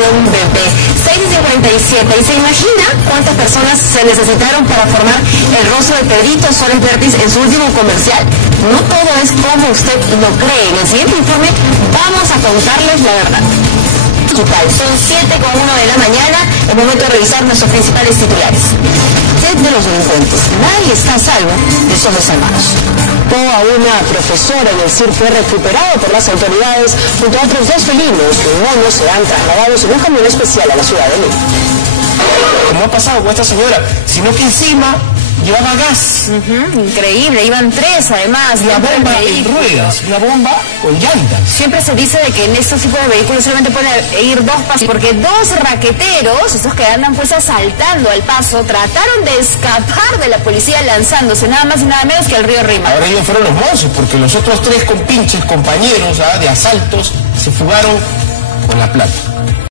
es un bebé. 6:47. ¿Y se imagina cuántas personas se necesitaron para formar el rostro de Pedrito Suárez Vértiz en su último comercial? No todo es como usted lo cree. En el siguiente informe vamos a contarles la verdad. Son 7:01 de la mañana, es momento de revisar nuestros principales titulares. De los delincuentes, nadie está a salvo de esos desarmados. Toda una profesora en el CIR fue recuperado por las autoridades junto a otros 2 felinos que en años serán trasladados en un camión especial a la ciudad de Lima. ¿Cómo ha pasado con esta señora? Sino que encima llevaba gas. Increíble, iban 3 además. Una bomba en ruedas, una bomba con llantas. Siempre se dice de que en estos tipos de vehículos solamente pueden ir 2 pasos, porque 2 raqueteros, esos que andan pues asaltando al paso, trataron de escapar de la policía lanzándose nada más y nada menos que al río Rima. Ahora ellos fueron los mozos, porque los otros 3 compinches, compañeros de asaltos, se fugaron con la plata.